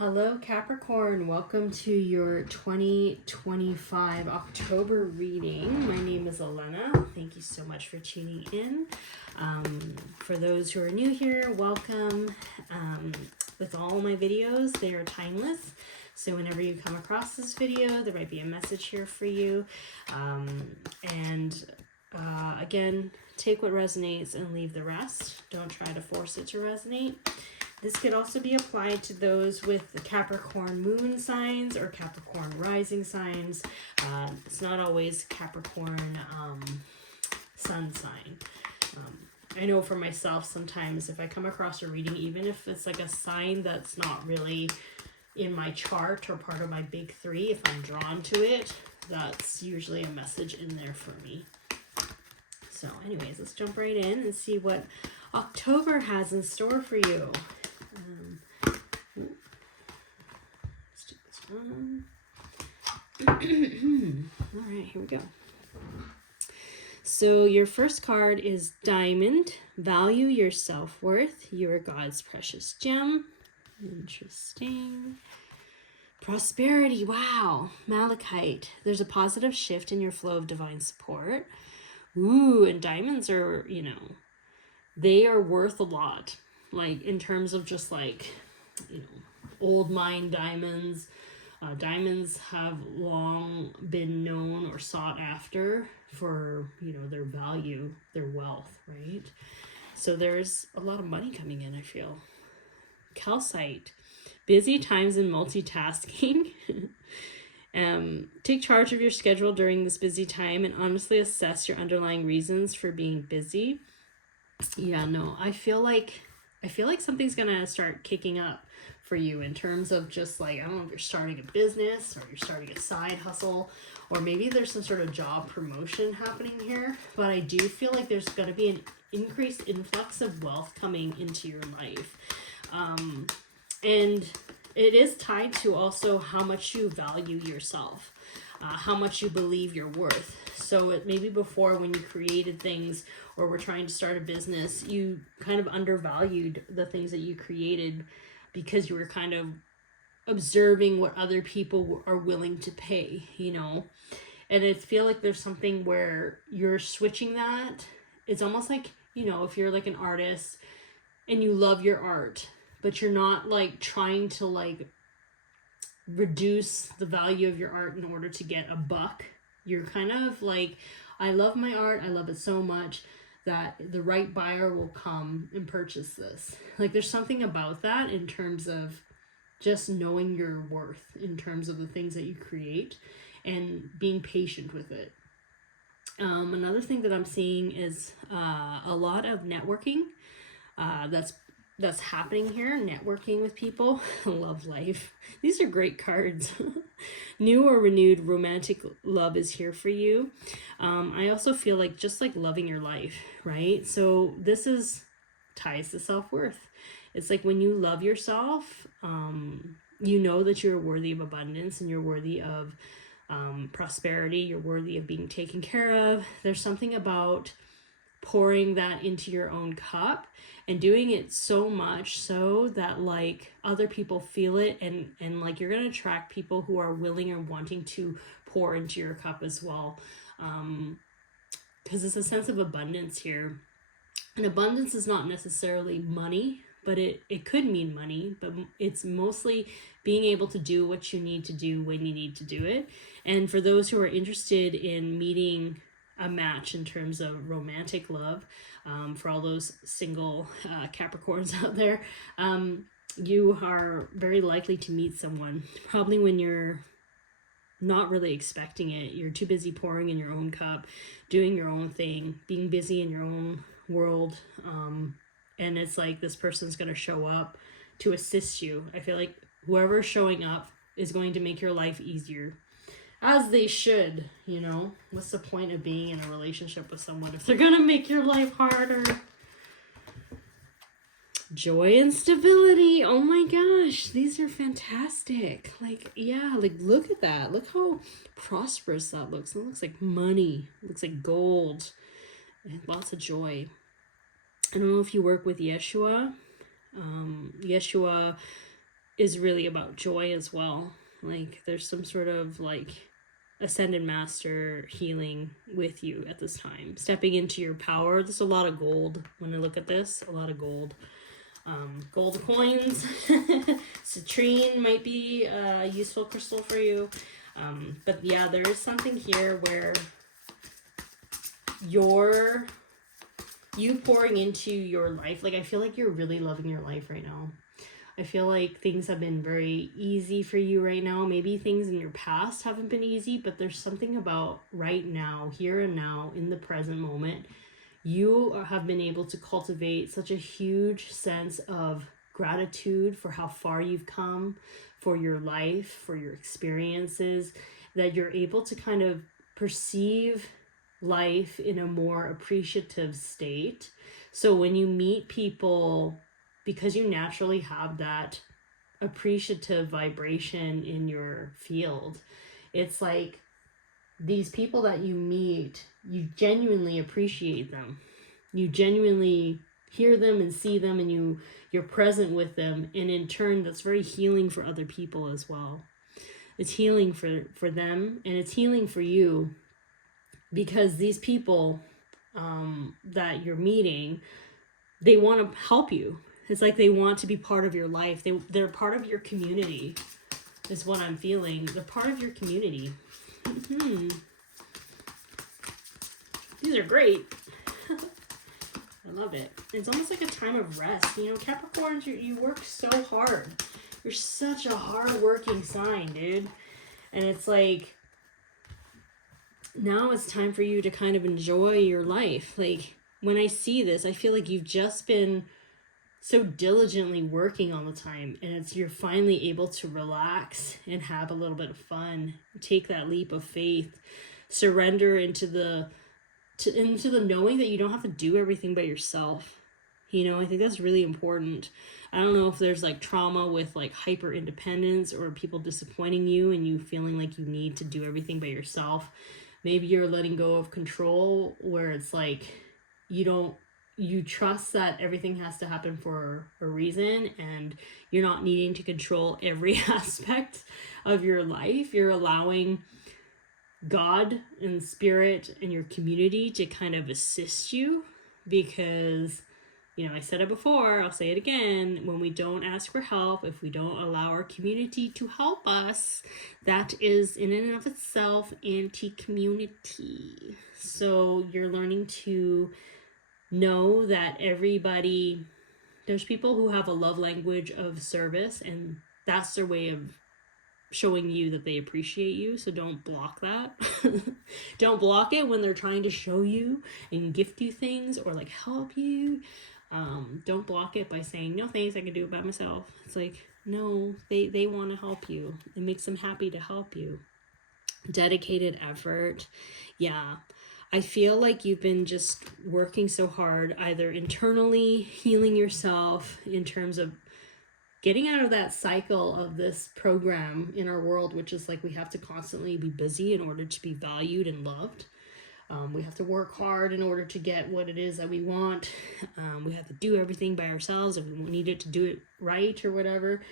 Hello Capricorn, welcome to your 2025 October reading. My name is Ellena. Thank you so much for tuning in. For those who are new here, welcome. With all my videos, they are timeless. So whenever you come across this video, there might be a message here for you. Again, take what resonates and leave the rest. Don't try to force it to resonate. This could also be applied to those with the Capricorn moon signs or Capricorn rising signs. It's not always Capricorn sun sign. I know for myself, sometimes if I come across a reading, even if it's like a sign that's not really in my chart or part of my big three, if I'm drawn to it, that's usually a message in there for me. So anyways, let's jump right in and see what October has in store for you. Let's do this one. All right, here we go. So your first card is Diamond. Value your self-worth. You are God's precious gem. Interesting. Prosperity. Wow. Malachite. There's a positive shift in your flow of divine support. Ooh, and diamonds are, they are worth a lot. Like in terms of just like, old mine diamonds. Diamonds have long been known or sought after for, their value, their wealth, right? So there's a lot of money coming in, I feel. Calcite. Busy times in multitasking. Take charge of your schedule during this busy time and honestly assess your underlying reasons for being busy. Yeah, no, I feel like something's gonna start kicking up for you in terms of just like, I don't know if you're starting a business or you're starting a side hustle, or maybe there's some sort of job promotion happening here, but I do feel like there's gonna be an increased influx of wealth coming into your life. And it is tied to also how much you value yourself, how much you believe you're worth. So it maybe before, when you created things or were trying to start a business, you kind of undervalued the things that you created because you were kind of observing what other people are willing to pay, And I feel like there's something where you're switching that. It's almost like, if you're like an artist and you love your art, but you're not like trying to like reduce the value of your art in order to get a buck. You're kind of like, I love my art. I love it so much that the right buyer will come and purchase this. Like there's something about that in terms of just knowing your worth in terms of the things that you create and being patient with it. Another thing that I'm seeing is a lot of networking. That's happening here, networking with people. Love life. These are great cards. New or renewed romantic love is here for you. I also feel like just like loving your life, right? So this ties to self-worth. It's like when you love yourself, you know that you're worthy of abundance and you're worthy of prosperity. You're worthy of being taken care of. There's something about pouring that into your own cup and doing it so much so that like other people feel it and like you're going to attract people who are willing or wanting to pour into your cup as well, because it's a sense of abundance here. And abundance is not necessarily money, but it could mean money, but it's mostly being able to do what you need to do when you need to do it. And for those who are interested in meeting a match in terms of romantic love, for all those single Capricorns out there, you are very likely to meet someone probably when you're not really expecting it. You're too busy pouring in your own cup, doing your own thing, being busy in your own world, and it's like this person's going to show up to assist you. I feel like whoever's showing up is going to make your life easier. As they should, What's the point of being in a relationship with someone if they're going to make your life harder? Joy and stability. Oh my gosh, these are fantastic. Like, yeah, like look at that. Look how prosperous that looks. It looks like money. It looks like gold. And lots of joy. I don't know if you work with Yeshua. Yeshua is really about joy as well. Like there's some sort of like ascended master healing with you at this time, stepping into your power. There's a lot of gold when I look at this, a lot of gold. Gold coins. Citrine might be a useful crystal for you. But yeah, there is something here where you pouring into your life. Like I feel like you're really loving your life right now. I feel like things have been very easy for you right now. Maybe things in your past haven't been easy, but there's something about right now, here and now, in the present moment, you have been able to cultivate such a huge sense of gratitude for how far you've come, for your life, for your experiences, that you're able to kind of perceive life in a more appreciative state. So when you meet people, because you naturally have that appreciative vibration in your field, it's like these people that you meet, you genuinely appreciate them. You genuinely hear them and see them, and you're present with them. And in turn, that's very healing for other people as well. It's healing for them, and it's healing for you, because these people that you're meeting, they want to help you. It's like they want to be part of your life. They're part of your community, is what I'm feeling. They're part of your community. These are great. I love it. It's almost like a time of rest. You know, Capricorns, you work so hard. You're such a hard-working sign, dude. And it's like, now it's time for you to kind of enjoy your life. Like, when I see this, I feel like you've just been so diligently working all the time, and you're finally able to relax and have a little bit of fun. Take that leap of faith. Surrender into the knowing that you don't have to do everything by yourself. You know, I think that's really important. I don't know if there's like trauma with like hyper independence, or people disappointing you and you feeling like you need to do everything by yourself. Maybe you're letting go of control, where it's like you trust that everything has to happen for a reason, and you're not needing to control every aspect of your life. You're allowing God and spirit and your community to kind of assist you, because, you know, I said it before, I'll say it again, when we don't ask for help, if we don't allow our community to help us, that is in and of itself anti-community. So you're learning to know that there's people who have a love language of service, and that's their way of showing you that they appreciate you. So don't block that. Don't block it when they're trying to show you and gift you things or like help you. Don't block it by saying, no thanks, I can do it by myself. It's like, no, they want to help you. It makes them happy to help you. Dedicated effort. Yeah. I feel like you've been just working so hard, either internally healing yourself in terms of getting out of that cycle of this program in our world, which is like we have to constantly be busy in order to be valued and loved. We have to work hard in order to get what it is that we want. We have to do everything by ourselves if we needed to do it right or whatever.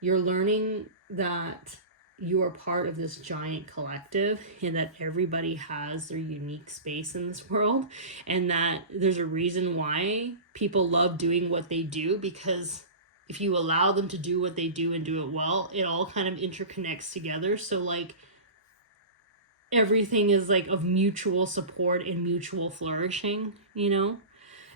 You're learning that you are part of this giant collective, and that everybody has their unique space in this world, and that there's a reason why people love doing what they do, because if you allow them to do what they do and do it well, it all kind of interconnects together. So like everything is like of mutual support and mutual flourishing, you know?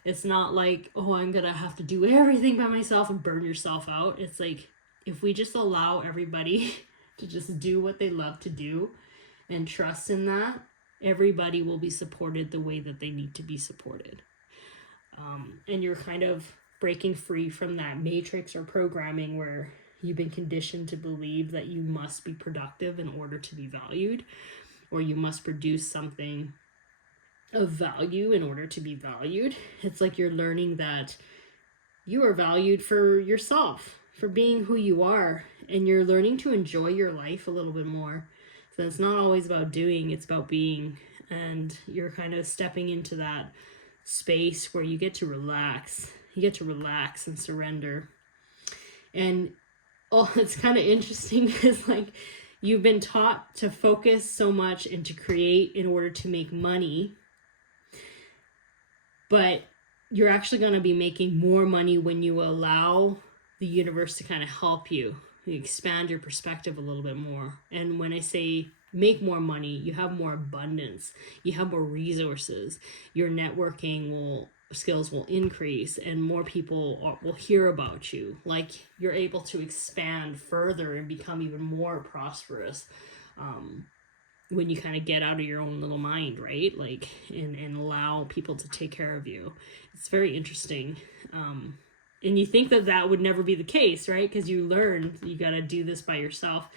It's not like, oh, I'm gonna have to do everything by myself and burn yourself out. It's like, if we just allow everybody to just do what they love to do and trust in that, everybody will be supported the way that they need to be supported. And you're kind of breaking free from that matrix or programming where you've been conditioned to believe that you must be productive in order to be valued, or you must produce something of value in order to be valued. It's like you're learning that you are valued for yourself, for being who you are, and you're learning to enjoy your life a little bit more. So it's not always about doing, it's about being, and you're kind of stepping into that space where you get to relax. You get to relax and surrender. And oh, it's kind of interesting because like you've been taught to focus so much and to create in order to make money, but you're actually going to be making more money when you allow the universe to kind of help you expand your perspective a little bit more. And when I say make more money, you have more abundance, you have more resources, your networking skills will increase, and more people will hear about you. Like you're able to expand further and become even more prosperous when you kind of get out of your own little mind, right? Like and allow people to take care of you. It's very interesting. And you think that would never be the case, right? Because you learned you got to do this by yourself.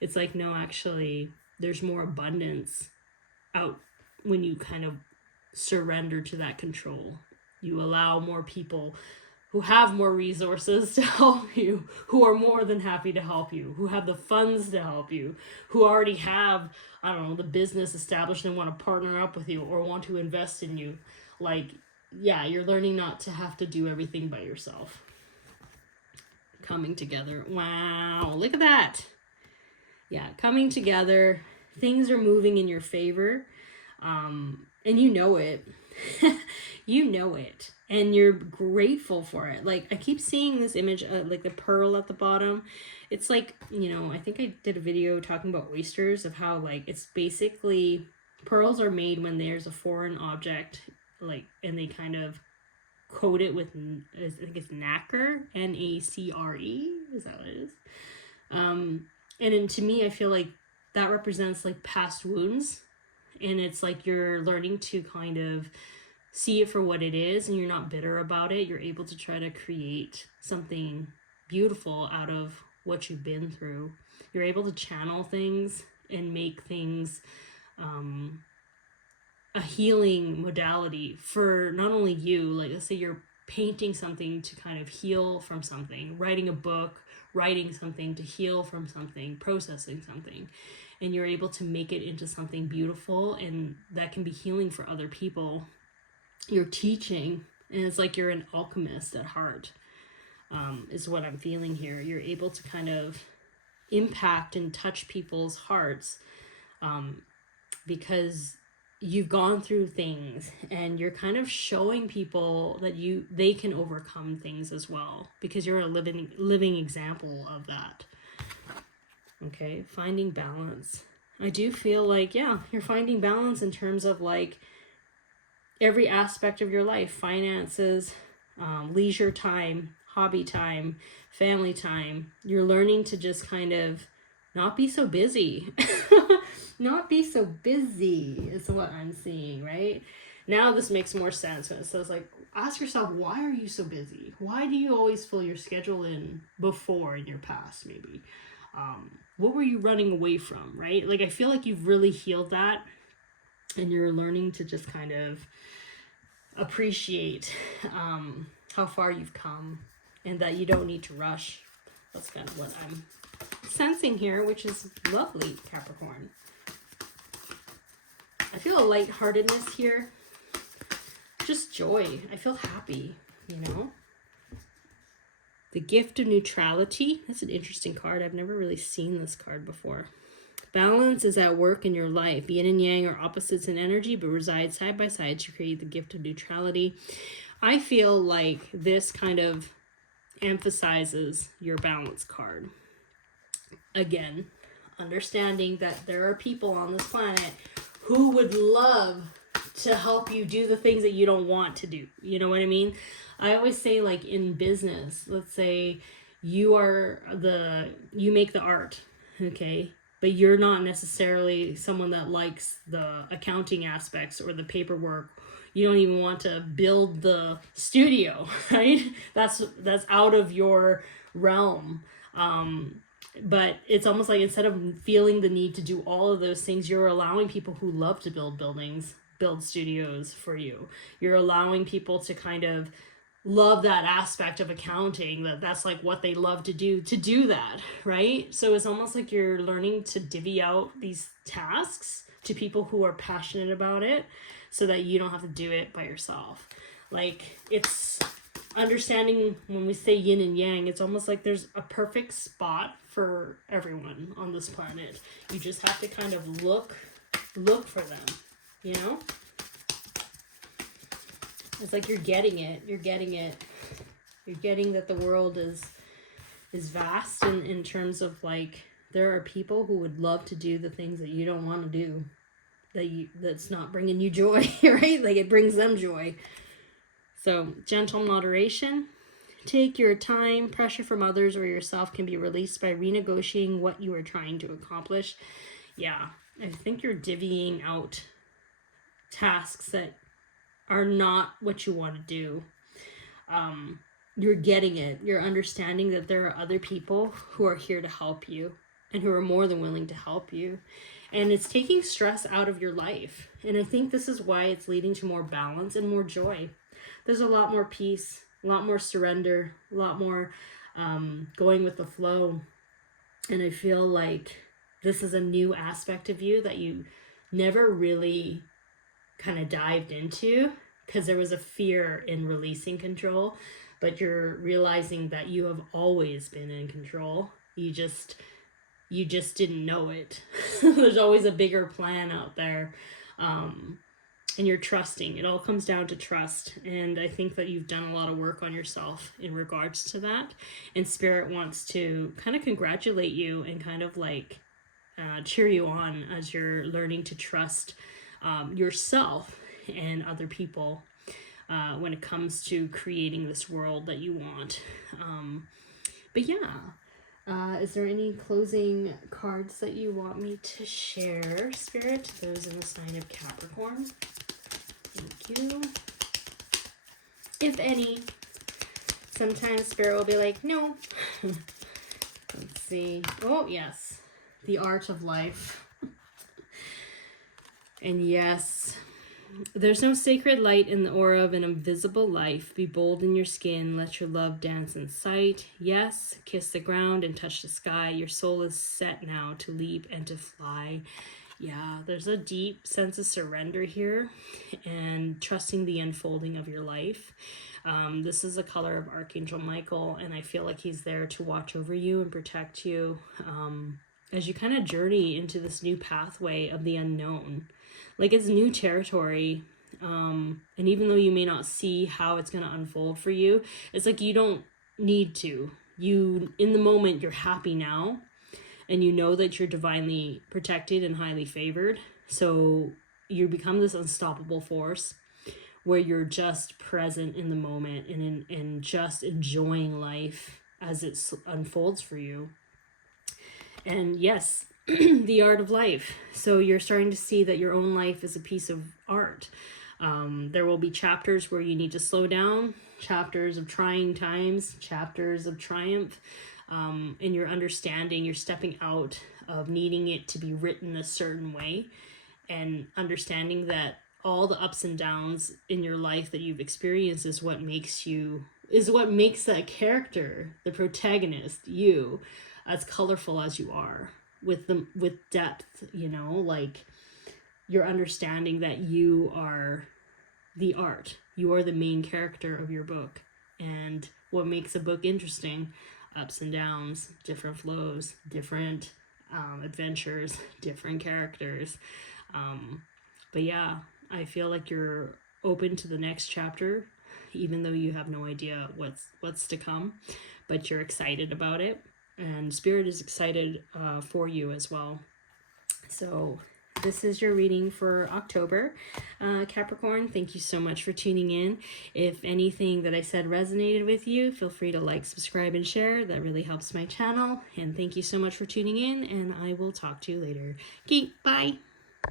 It's like, no, actually, there's more abundance out when you kind of surrender to that control. You allow more people who have more resources to help you, who are more than happy to help you, who have the funds to help you, who already have, I don't know, the business established and want to partner up with you or want to invest in you. Like, yeah, you're learning not to have to do everything by yourself. Coming together. Wow, look at that. Yeah, coming together. Things are moving in your favor. And you know it. You know it. And you're grateful for it. Like, I keep seeing this image, like the pearl at the bottom. It's like, you know, I think I did a video talking about oysters, of how, like, it's basically, pearls are made when there's a foreign object, like, and they kind of coat it with, I think it's nacre, N-A-C-R-E, is that what it is? And then to me, I feel like that represents, like, past wounds. And it's like you're learning to kind of see it for what it is, and you're not bitter about it. You're able to try to create something beautiful out of what you've been through. You're able to channel things and make things a healing modality for not only you, like let's say you're painting something to kind of heal from something, writing a book, writing something to heal from something, processing something, and you're able to make it into something beautiful, and that can be healing for other people. You're teaching, and it's like you're an alchemist at heart, is what I'm feeling here. You're able to kind of impact and touch people's hearts because you've gone through things, and you're kind of showing people that they can overcome things as well, because you're a living example of that. Okay, finding balance. I do feel like, yeah, you're finding balance in terms of like every aspect of your life: finances, leisure time, hobby time, family time. You're learning to just kind of not be so busy. Not be so busy is what I'm seeing, right? Now this makes more sense when it says, like, ask yourself, why are you so busy? Why do you always fill your schedule in before in your past, maybe? What were you running away from, right? Like, I feel like you've really healed that, and you're learning to just kind of appreciate how far you've come, and that you don't need to rush. That's kind of what I'm sensing here, which is lovely, Capricorn. I feel a lightheartedness here. Just joy. I feel happy, you know? The gift of neutrality. That's an interesting card. I've never really seen this card before. Balance is at work in your life. Yin and yang are opposites in energy, but reside side by side to create the gift of neutrality. I feel like this kind of emphasizes your balance card. Again, understanding that there are people on this planet who would love to help you do the things that you don't want to do. You know what I mean? I always say, like, in business, let's say you make the art, okay? But you're not necessarily someone that likes the accounting aspects or the paperwork. You don't even want to build the studio, right? That's out of your realm. But it's almost like instead of feeling the need to do all of those things, you're allowing people who love to build buildings, build studios for you. You're allowing people to kind of love that aspect of accounting, that's like what they love to do that, right? So it's almost like you're learning to divvy out these tasks to people who are passionate about it, so that you don't have to do it by yourself. Like, it's understanding when we say yin and yang, it's almost like there's a perfect spot for everyone on this planet. You just have to kind of look for them, you know? It's like you're getting it. You're getting that the world is vast in terms of like, there are people who would love to do the things that you don't want to do, that's not bringing you joy, right? Like it brings them joy. So gentle moderation. Take your time. Pressure from others or yourself can be released by renegotiating what you are trying to accomplish. Yeah, I think you're divvying out tasks that are not what you want to do. You're getting it. You're understanding that there are other people who are here to help you and who are more than willing to help you. And it's taking stress out of your life. And I think this is why it's leading to more balance and more joy. There's a lot more peace, a lot more surrender, a lot more going with the flow. And I feel like this is a new aspect of you that you never really kind of dived into, because there was a fear in releasing control, but you're realizing that you have always been in control. You just didn't know it. There's always a bigger plan out there. And you're trusting. It all comes down to trust. And I think that you've done a lot of work on yourself in regards to that. And Spirit wants to kind of congratulate you and kind of like cheer you on as you're learning to trust yourself and other people when it comes to creating this world that you want. But yeah, is there any closing cards that you want me to share, Spirit? Those in the sign of Capricorn. Thank you. If any. Sometimes Spirit will be like, no. Let's see. Oh, yes. The art of life. And yes, there's no sacred light in the aura of an invisible life. Be bold in your skin. Let your love dance in sight. Yes, kiss the ground and touch the sky. Your soul is set now to leap and to fly. Yeah, there's a deep sense of surrender here and trusting the unfolding of your life. This is the color of Archangel Michael, and I feel like he's there to watch over you and protect you as you kind of journey into this new pathway of the unknown. Like, it's new territory, and even though you may not see how it's going to unfold for you, it's like you don't need to. You, in the moment, you're happy now, and you know that you're divinely protected and highly favored. So you become this unstoppable force where you're just present in the moment and just enjoying life as it unfolds for you. And yes, the art of life. So you're starting to see that your own life is a piece of art. There will be chapters where you need to slow down, chapters of trying times, chapters of triumph. In your understanding, you're stepping out of needing it to be written a certain way and understanding that all the ups and downs in your life that you've experienced is what makes that character, the protagonist, you, as colorful as you are, with depth, you know, like you're understanding that you are the art, you are the main character of your book. And what makes a book interesting, ups and downs, different flows, different adventures, different characters. But yeah, I feel like you're open to the next chapter, even though you have no idea what's to come, but you're excited about it. And Spirit is excited for you as well. So this is your reading for October. Capricorn, thank you so much for tuning in. If anything that I said resonated with you, feel free to like, subscribe, and share. That really helps my channel. And thank you so much for tuning in, and I will talk to you later. Okay, bye.